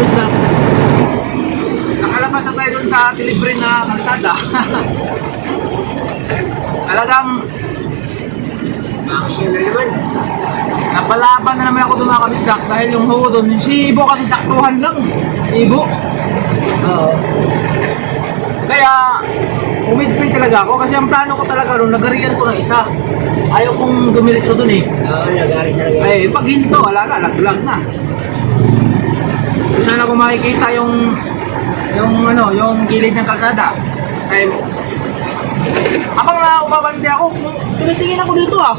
kabisda. Nakalabas na tayo dun sa Tilibre na kalsada. Talagang Action na naman. napalaban na naman ako dun mga kabisda dahil yung hugo dun, si Ibo kasi saktuhan lang. Si Ibo. Oo. Kaya umidpid talaga ako kasi ang plano ko talaga ron, nagarian ko ng isa. Ayaw kong dumiretso dun eh. Oo, nagari talaga. Eh, pag hinto, wala na, laglag na. Sana ko makikita yung gilid ng kalsada. Ay, habang naubabante ako, tumitingin ako dito ah.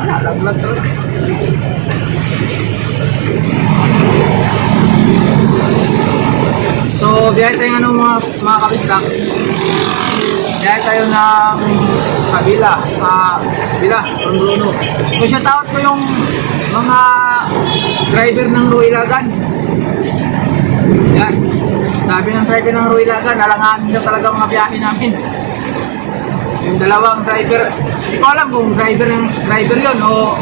Wala, laglag talaga. So, biyahe tayo mga kabisdak. Biyahe tayo ng Sabila, Sabila, Bruno. So, shout out ko yung mga driver ng Ruilagan. Yan. Sabi ng driver ng Ruilagan, alanganin na talaga mga biyahe namin. Yung dalawang driver, hindi ko alam kung driver yun o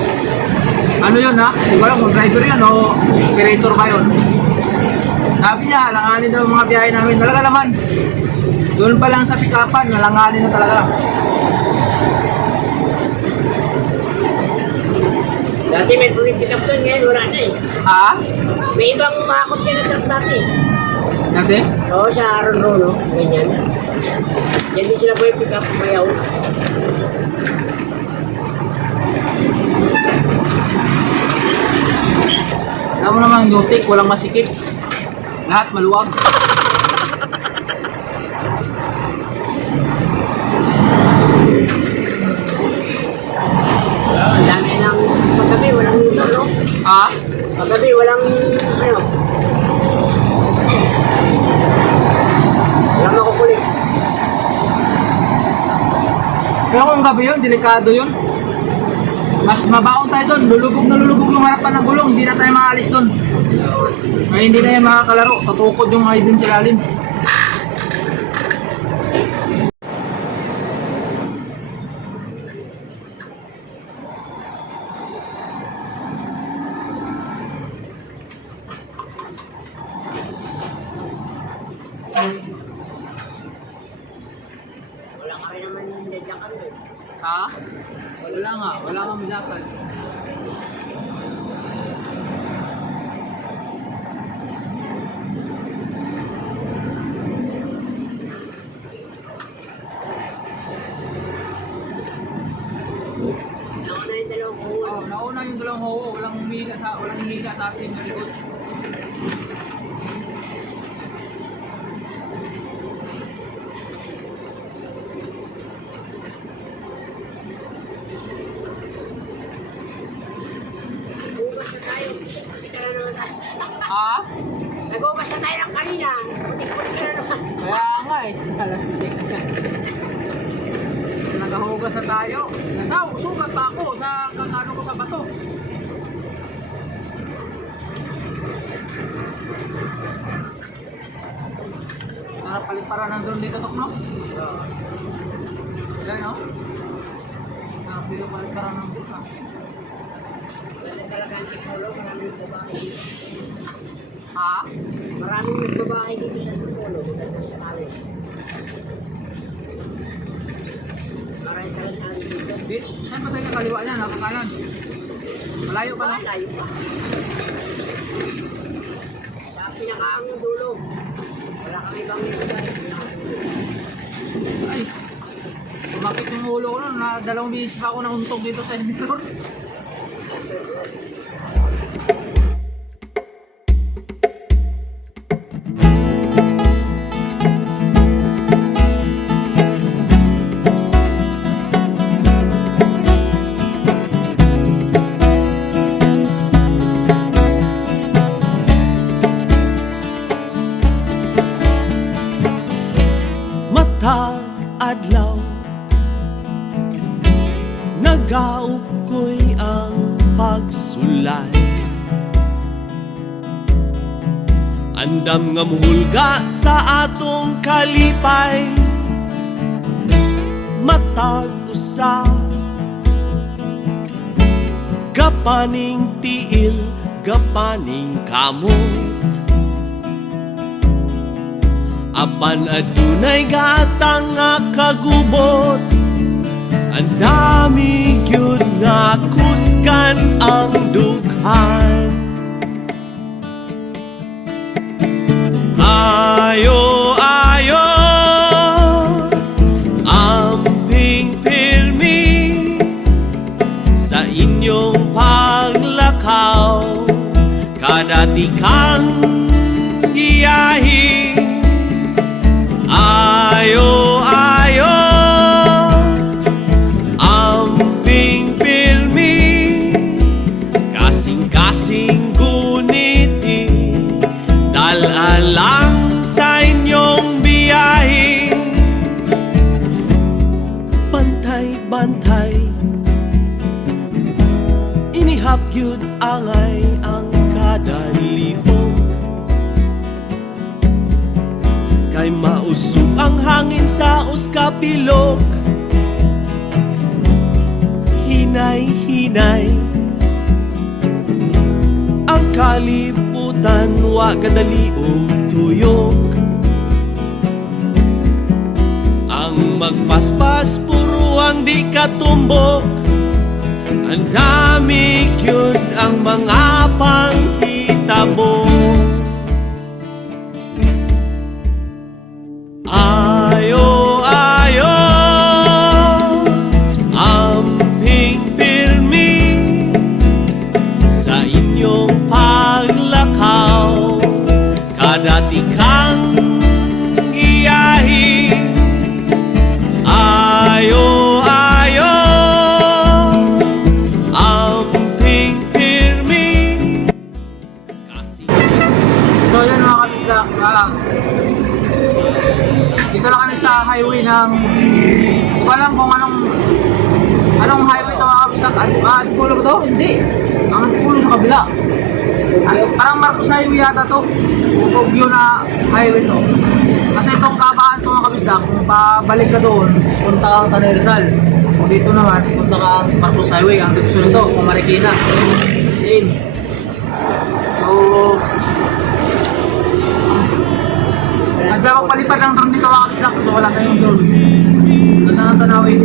ano yun ha. Hindi ko alam kung driver yun o operator ba yun. Sabi niya, alanganin daw mga biyahe namin. Talaga naman, doon pa lang sa pikapan, alanganin na talaga. Dati may pick up doon, ngayon wala na eh. Ha? May ibang umakot ka na truck dati. Dati? Oo, sa Aron Rono, ganyan. Yan din sila po yung pick up, mayaw. Alam mo naman, Dutik, walang masikip. Lahat maluwag. Ang dami ng paggabi, walang no? Ha? Paggabi, walang ano. Walang makukulit. Pero kung gabi yun, delikado yun. Mas mabaon tayo doon, lulubog na lulubog yung harapan ng gulong, hindi na tayo maalis doon. Ay hindi na yan makakalaro, tatukod yung ibin sa lalim. Wala ka rin naman yung dadyakan doon. Ha? Wala nga, wala kang majakal. Nauna yung dalawang kuwan. Oh, nauna yung dalawang howo, walang humiga sa atin na likod. Nagugas na tayo. Putik ka na naman tayo. Ha? Nagugas na tayo ng kanina. Putik-putik ka na naman. Kaya nga eh, kalastik. Nagahugas na tayo. Sugat pa ako sa kakano ko sa bato. Sarap paliparan ng drone dito, Tok, no? Diyan, no? Sarap dito paliparan ng drone, ha? Wala talaga ang Tipolo. Maraming babae dito. Ha? Maraming babae dito sa Tipolo. Maganda sa kami. Maraming talaga dito. Saan pa tayo kakaliwa niya, nakakanan? Malayo pa, no? Malayo pa. Sa pinakaang dulo. Wala kami ibang lugar. Ay, bakit yung ulo ko nun? Dalawang bihis pa ako nauntog dito sa mirror. Matag adlaw nagaukoy ang pagsulay. Andam nga muhulga sa atong kalipay. Matag usa gapaning tiil, gapaning kamot. Apan adunay gatang nga kagubot, ang dami gyud nga kusgan ang dughan. Ayo, ayo, amping pirmi sa inyong paglakaw, kadati kang giyahi. Ayo, ayo, amping pirmi, kasing-kasing guniti, dalalang sa inyong biyahe. Bantay-bantay, inihap yun angay ang kada lihok, kay mausog ang hangin sa uskapilok. Hinay-hinay ang kalibutan, wa kadali og tuyok. Ang magpaspas puro ang di katumbok, ang dami gyud ang mga panghitabo. Ayo, ayo, amping pirmi sa inyong paglakaw, kadati kang giyahi. Ayo, ayo, amping pirmi. So yun mga kabisdak, dito lang kami sa highway ng, hindi ko alam kung anong highway ito mga kabisdak. Antipulo ba ito? Hindi, ang Antipulo sa kabila. Parang Marcos Highway yata ito, Pugyo na highway ito. Kasi itong kabaan ito mga kabisdak, kung pabalik ka doon, punta ka sa Rizal. Kung dito naman, punta ka Marcos Highway, ang dito nito, kung Marikina. Same. So, nagdawag palipad ang drone dito mga kabisdak, so wala tayong drone. Ganda ng tanawin.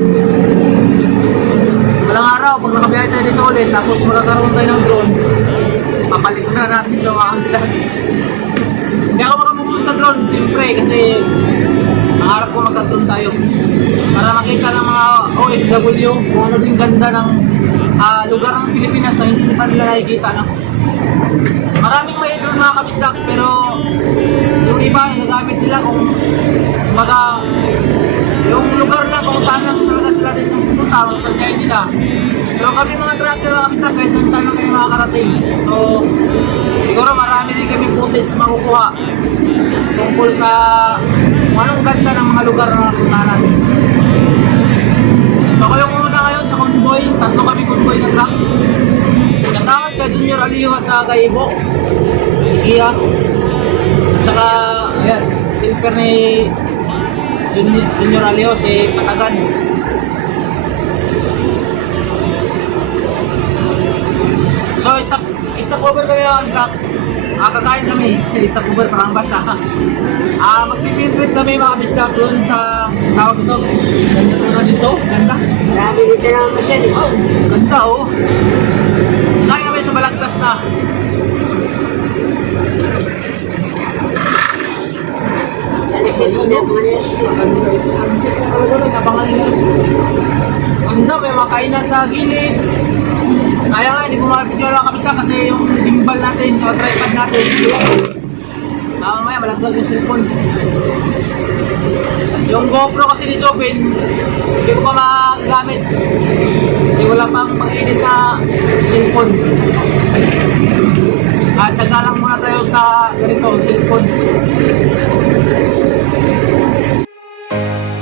Walang araw, pag nakabiyahe tayo dito ulit, tapos magkakaroon tayo ng drone, papalik na natin ito mga kabisdak. Hindi ako makamukul sa drone, siyempre, kasi nangarap ko magka-drone tayo. Para makita ng mga OFW kung ano din ganda ng lugar ng Pilipinas na hindi pa nila nakikita. No? Maraming may drone mga kabisdak, pero yung iba nagagamit nila kung baga yung lugar lang kung saan lang talaga sila din yung pupunta o sanyayin nila. Pero kami mga tracker mga kabisdak, kahit saan lang kami makakarating. So siguro marami din kami footage makukuha tungkol sa kung anong ganda ng mga lugar na napuntahan natin. So ako yung una ngayon sa convoy, tatlo kami convoy na truck. Natawag kay Junior Aliyo at saka kay Ibo Iya. At saka, ayan, silver ni Junior Aliyo, si Patagan. So, stop over kami ang stop. Kakain kami, stop over parang basta. Magpipin trip kami mga kabisdak doon sa tawag ito. Ganda na dito, ganda. Marami dito na masyad. Oh, ganda oh. Kaya kami sa Balagtas na. Salina, manis. Ganda ito, sunset na talaga rin, abangan nila. Ganda, may mga kainan sa gilid. Kaya nga, hindi ko makapidyo lang kabisdak kasi yung gimbal natin, yung tripod natin. Mamaya, malagdag yung cellphone. Yung GoPro kasi ni Jobin, hindi ko pa magagamit. Hindi wala pang pang-edit na cellphone. At saka lang muna tayo sa ganito, cellphone.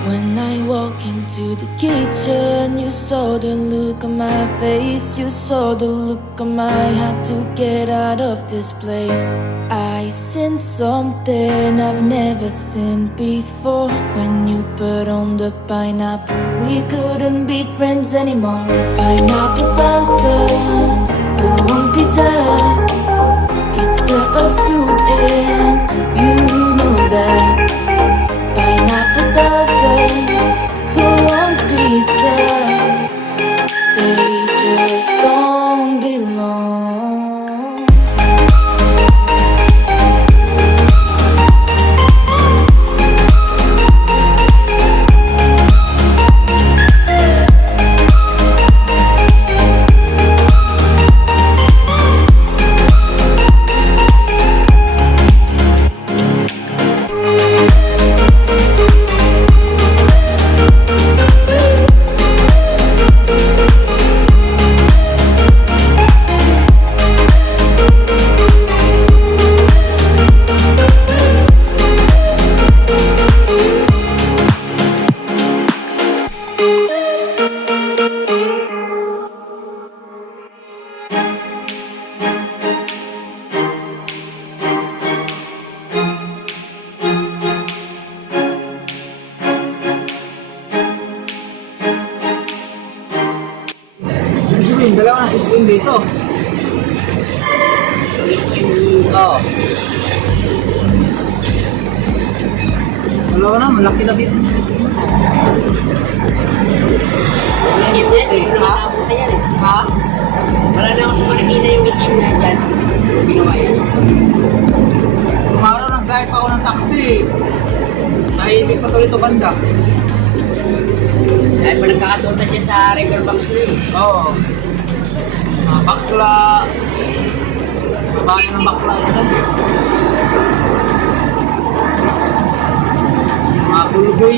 When I walk into the kitchen, you saw the look on my face. You saw the look on my heart to get out of this place. I seen something I've never seen before. When you put on the pineapple, we couldn't be friends anymore. Pineapple thousands, go on pizza. It's a fruit and you know that. dalawa ng SM dito. Oo. Dalawa na, malaki-laki dito sa SM. Isim na, hindi naman nakapunta yan eh. Ha? Wala na akong makikita yung isim na dyan. Ginawa yan. Umaraw ng drive ako ng taxi. Nahihimik pa tuloy ito banda. Dahil pa nagkakatutan dyan sa riverbanks na eh. Oo. Bakla. Babae ng bakla yan. Mga puluboy.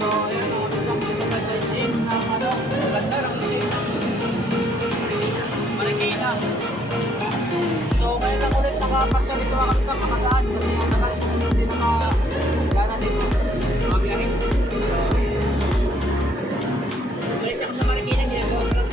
So, ayan, nakapitang dito na sa SM ng ano, maganda ng SM. Marikina. So, ngayon lang ulit nakapasya dito mga kapitang makagaan kasi ang tagal kung hindi na magana dito. Mabiyahin. Umalis ako sa Marikina, ginagawa ko lang.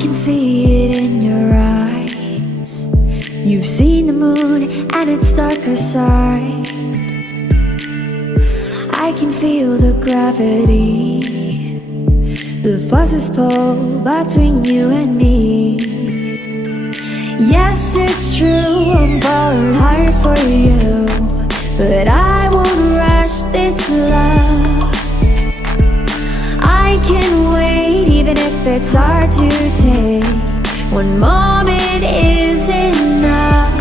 can see it in your eyes. You've seen the moon and its darker side. I can feel the gravity, the forces pull between you and me. Yes, it's true, I'm falling hard for you, but I won't rush this love. I can wait even if it's hard to take. One moment is enough.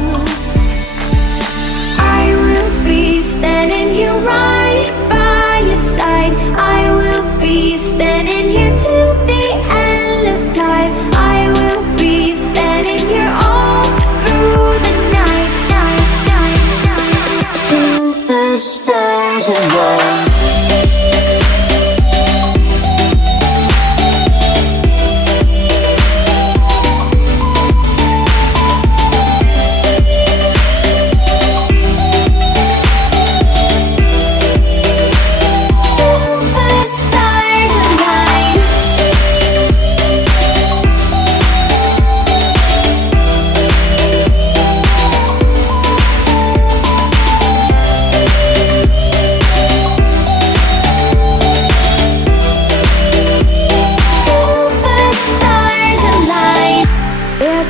I will be standing here right by your side. I will be standing here till the end of time. I will be standing here all through the night, night, night, night, till the stars align.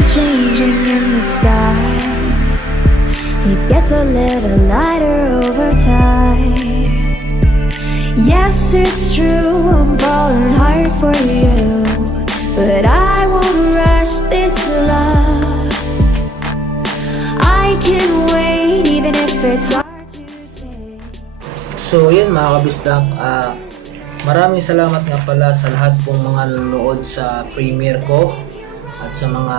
Changing in the sky, it gets a little lighter over time. Yes, it's true, I'm falling hard for you, but I won't rush this love. I can wait even if it's hard to take. So yun mga kabisdak, maraming salamat nga pala sa lahat pong mga nanonood sa premiere ko at sa mga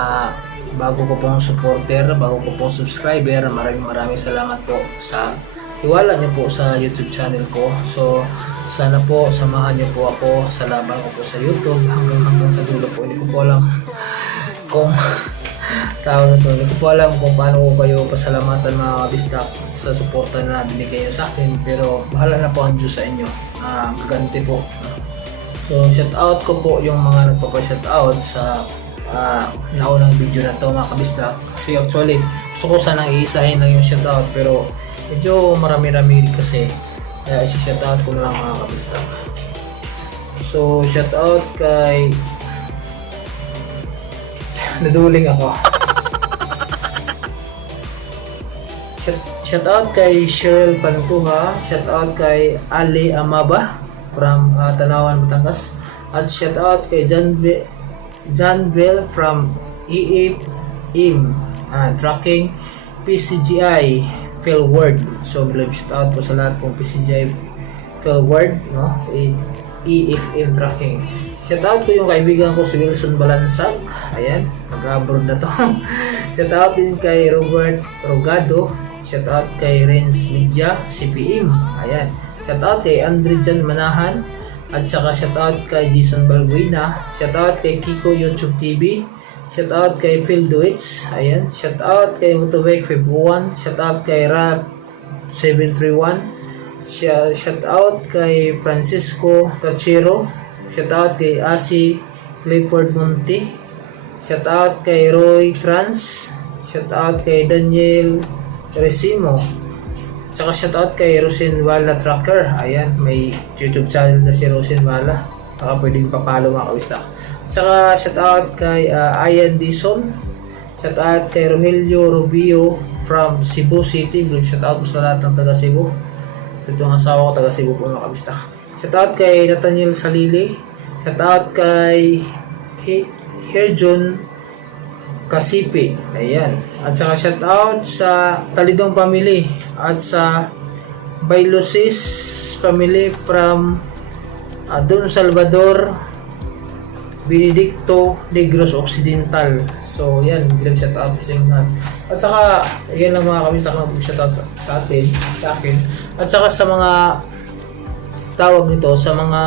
bago ko pong supporter, bago ko pong subscriber. Maraming salamat po sa tiwala niyo po sa YouTube channel ko. So sana po samahan niyo po ako sa laban ko po sa YouTube hanggang sa dulo po. Hindi ko po alam kung hindi ko po alam kung paano ko kayo pasalamatan mga kabisdak sa suporta na binigay niyo sa akin, pero bahala na po ang Diyos sa inyo. Gaganti po. So shout out ko po yung mga nagpapa-shout out sa naunang video na to mga kabisdak, kasi actually gusto ko sanang iisahin lang yung shoutout, pero medyo marami-rami kasi, kaya isi-shoutout ko na lang mga kabisdak. So shoutout kay naduling ako. Shoutout kay Cheryl Pantuha, shoutout kay Ali Amaba from Tanawan, Batangas, at shoutout kay John Bell from EFM Tracking PCGI Philward. So love shout out po sa lahat pong PCGI Philward, no? EFM Tracking. Shout out ko yung kaibigan ko si Wilson Balansag. Ayan, mag-abroad na to. Shout out din kay Robert Rogado. Shout out kay Renz Media CPM. Ayan. Shout out kay Andre Jan Manahan. At saka shoutout kay Jason Balbuena, shoutout kay Kiko YouTube TV, shoutout kay Phil Duits, ayan, shoutout kay Motobike 51, shoutout kay Rap 731, shoutout kay Francisco Tachero, shoutout kay Asi Clifford Monte, shoutout kay Roy Trans, shoutout kay Daniel Resimo, tsaka shoutout kay Rosenwala Tracker. Ayan, may YouTube channel na si Rosenwala, baka pwedeng papalo mga kabisdak. Tsaka shoutout kay Ian Dison, shoutout kay Rogelio Rubio from Cebu City. Shoutout po sa lahat ng taga Cebu. Ito ang asawa ko, taga Cebu po mga kabisdak. Shoutout kay Nathaniel Salili, shoutout kay Herjon Kasipi, ayan. At saka shoutout sa Talidong family at sa Bailosis family from Don Salvador, Benedicto Negros Occidental. So yan, bilang shoutout sa inyo lahat. At saka yan lang mga kami sa shoutout sa akin. At saka sa mga tawag nito, sa mga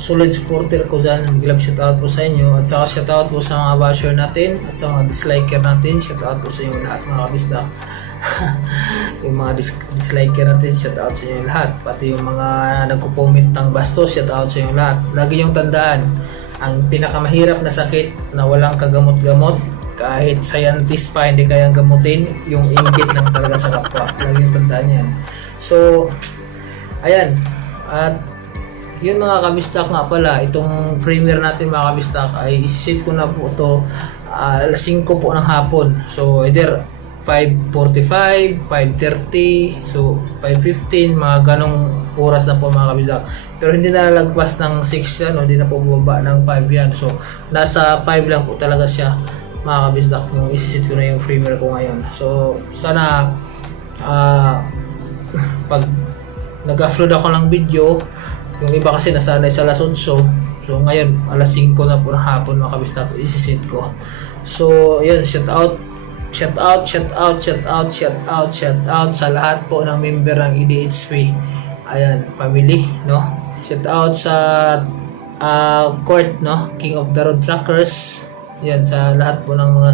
solid supporter ko dyan, biglang shoutout po sa inyo. At saka shoutout po sa mga basher natin at sa mga disliker natin. Shoutout po sa inyo lahat mga kabisdak. Yung mga disliker natin, shoutout sa inyo lahat. Pati yung mga nagko-comment ng bastos, shoutout sa inyo lahat. Lagi yung tandaan, ang pinakamahirap na sakit na walang kagamot-gamot, kahit scientist pa hindi kayang gamutin, yung inggit lang talaga sa kapwa. Laging tandaan yan. So, ayan. At yun mga kabistak nga pala, itong premiere natin mga kabistak ay isisit ko na po ito alas 5 po ng hapon. So, either 5:45, 5:30, so 5:15, mga ganong oras na po mga kabistak. Pero hindi na lalagpas ng 6 yan, hindi na po bumaba ng 5 yan. So, nasa 5 lang po talaga siya mga kabisdak yung isisit ko na yung premiere ko ngayon. So, sana pag nag-upload ako ng video, yung iba kasi nasanay sa alas 11, so ngayon alas 5 na po ng hapon mga kabisdak isisit ko. So, yun, shout out sa lahat po ng member ng EDHP. Ayan, family, no? Shout out sa Court, no? King of the Road Truckers. Yan, sa lahat po ng mga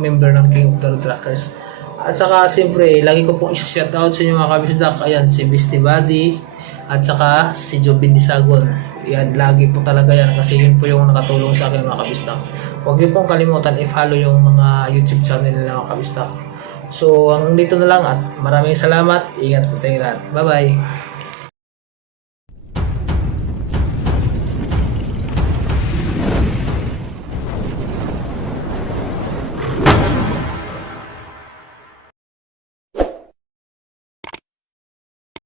member ng King of the Road Truckers. At saka, siyempre, lagi ko pong isa-shout out sa inyo mga kabisdak. Ayan, si Beastie Buddy. At saka, si Jobin Disagon. Yan, lagi po talaga yan. Kasi yun po yung nakatulong sa akin mga kabisdak. Huwag niyo pong kalimutan i-follow yung mga YouTube channel nila mga kabisdak. So, hanggang dito na lang at maraming salamat. Ingat po tayo lahat. Bye-bye.